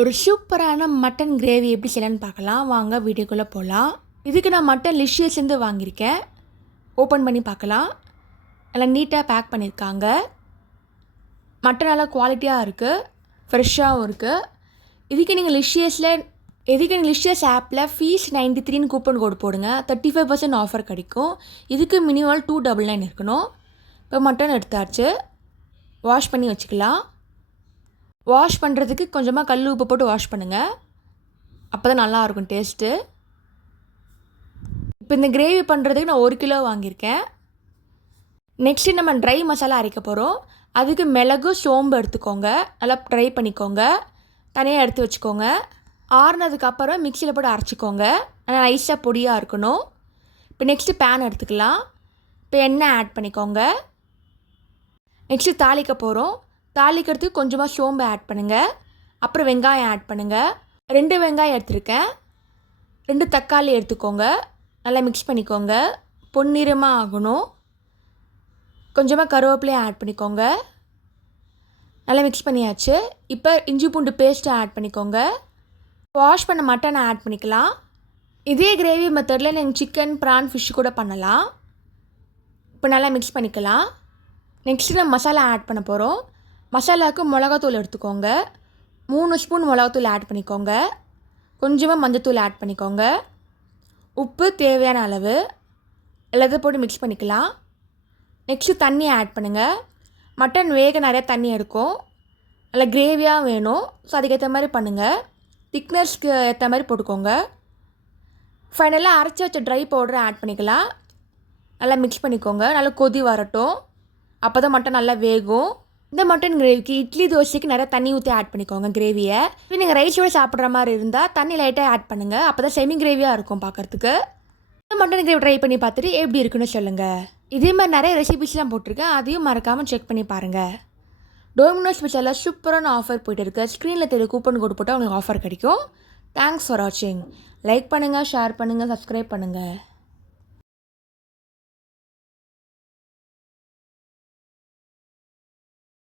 ஒரு சூப்பரான mutton gravy எப்படி செய்யலான்னு பார்க்கலாம். வாங்க வீடியோக்குள்ளே போகலாம் இதுக்கு நான் மட்டன் லிஷியஸ்லேருந்து வாங்கியிருக்கேன். ஓப்பன் பண்ணி பார்க்கலாம். நல்லா நீட்டாக பேக் பண்ணியிருக்காங்க. மட்டன் நல்லா குவாலிட்டியாக இருக்குது ஃப்ரெஷ்ஷாகவும் இருக்குது இதுக்கு நீங்கள் லிஷியஸில் எதுக்கு நீங்கள் லிஷியஸ் ஆப்பில் ஃபீஸ் நைன்டி த்ரீன்னு கூப்பன் கோடு போடுங்க. தேர்ட்டி ஃபைவ் பர்சன்ட் ஆஃபர் கிடைக்கும். இதுக்கு மினிமம் டூ டபுள் நைன் இருக்கணும். இப்போ மட்டன் எடுத்தாச்சு. வாஷ் பண்ணி வச்சுக்கலாம். வாஷ் பண்ணுறதுக்கு கொஞ்சமாக கல் உப்பு போட்டு வாஷ் பண்ணுங்கள் அப்போ தான் நல்லாயிருக்கும் டேஸ்ட்டு இப்போ இந்த கிரேவி பண்ணுறதுக்கு நான் ஒரு கிலோ வாங்கியிருக்கேன். நெக்ஸ்ட்டு நம்ம ட்ரை மசாலா அரைக்க போகிறோம் அதுக்கு மிளகு சோம்பு எடுத்துக்கோங்க. நல்லா ட்ரை பண்ணிக்கோங்க. தனியாக எடுத்து வச்சுக்கோங்க. ஆறுனதுக்கப்புறம் மிக்சியில் போட்டு அரைச்சிக்கோங்க. ஆனால் நைஸாக பொடியாக இருக்கணும். இப்போ நெக்ஸ்ட்டு பேன் எடுத்துக்கலாம். இப்போ எண்ணெய் ஆட் பண்ணிக்கோங்க. நெக்ஸ்ட்டு தாளிக்க போகிறோம் தாளிக்கிறதுக்கு கொஞ்சமாக சோம்பு ஆட் பண்ணுங்கள் அப்புறம் வெங்காயம் ஆட் பண்ணுங்கள் ரெண்டு வெங்காயம் எடுத்திருக்கேன். ரெண்டு தக்காளி எடுத்துக்கோங்க. நல்லா மிக்ஸ் பண்ணிக்கோங்க. பொன்னிறமாக ஆகணும். கொஞ்சமாக கருவேப்பிலையும் ஆட் பண்ணிக்கோங்க. நல்லா மிக்ஸ் பண்ணியாச்சு. இப்போ இஞ்சி பூண்டு பேஸ்ட்டு ஆட் பண்ணிக்கோங்க. வாஷ் பண்ண மட்டனை ஆட் பண்ணிக்கலாம். இதே கிரேவி மெத்தடில் நீங்கள் சிக்கன் ப்ரான் ஃபிஷ் கூட பண்ணலாம். இப்போ நல்லா மிக்ஸ் பண்ணிக்கலாம். நெக்ஸ்ட்டு நம்ம மசாலா ஆட் பண்ண போகிறோம் மசாலாவுக்கு மிளகாத்தூள் எடுத்துக்கோங்க. மூணு ஸ்பூன் மிளகாத்தூள் ஆட் பண்ணிக்கோங்க. கொஞ்சமாக மஞ்சத்தூள் ஆட் பண்ணிக்கோங்க. உப்பு தேவையான அளவு. எல்லாத்தையும் போட்டு மிக்ஸ் பண்ணிக்கலாம். நெக்ஸ்ட்டு தண்ணி ஆட் பண்ணுங்கள் மட்டன் வேக நிறையா தண்ணி எடுக்கும். நல்லா கிரேவியாக வேணும். ஸோ அதுக்கேற்ற மாதிரி பண்ணுங்கள் திக்னஸ்க்கு ஏற்ற மாதிரி போட்டுக்கோங்க. ஃபைனலாக அரைச்சி வச்ச ட்ரை பவுடரை ஆட் பண்ணிக்கலாம். நல்லா மிக்ஸ் பண்ணிக்கோங்க. நல்லா கொதி வரட்டும். அப்போ தான் மட்டன் நல்லா வேகும். இந்த மட்டன் கிரேவிக்கு இட்லி தோசைக்கு நிறைய தண்ணி ஊற்றி ஆட் பண்ணிக்கோங்க கிரேவியை இப்போ நீங்கள் ரைஸோட சாப்பிட்ற மாதிரி இருந்தால் தண்ணி லைட்டாக ஆட் பண்ணுங்கள் அப்போ தான் செமி கிரேவியாக இருக்கும் பார்க்குறதுக்கு இந்த மட்டன் கிரேவி ட்ரை பண்ணி பார்த்துட்டு எப்படி இருக்குன்னு சொல்லுங்கள் இதே மாதிரி நிறைய ரெசிபிஸ்லாம் போட்டிருக்கேன். அதையும் மறக்காமல் செக் பண்ணி பாருங்கள் டோமினோஸ் ஸ்பெஷலில் சூப்பரான ஆஃபர் போயிட்டு இருக்கு. ஸ்க்ரீனில் தெரிய கூப்பன் கோடு போட்டால் உங்களுக்கு ஆஃபர் கிடைக்கும். தேங்க்ஸ் ஃபார் வாட்சிங் லைக் பண்ணுங்கள் ஷேர் பண்ணுங்கள் சப்ஸ்கிரைப் பண்ணுங்கள்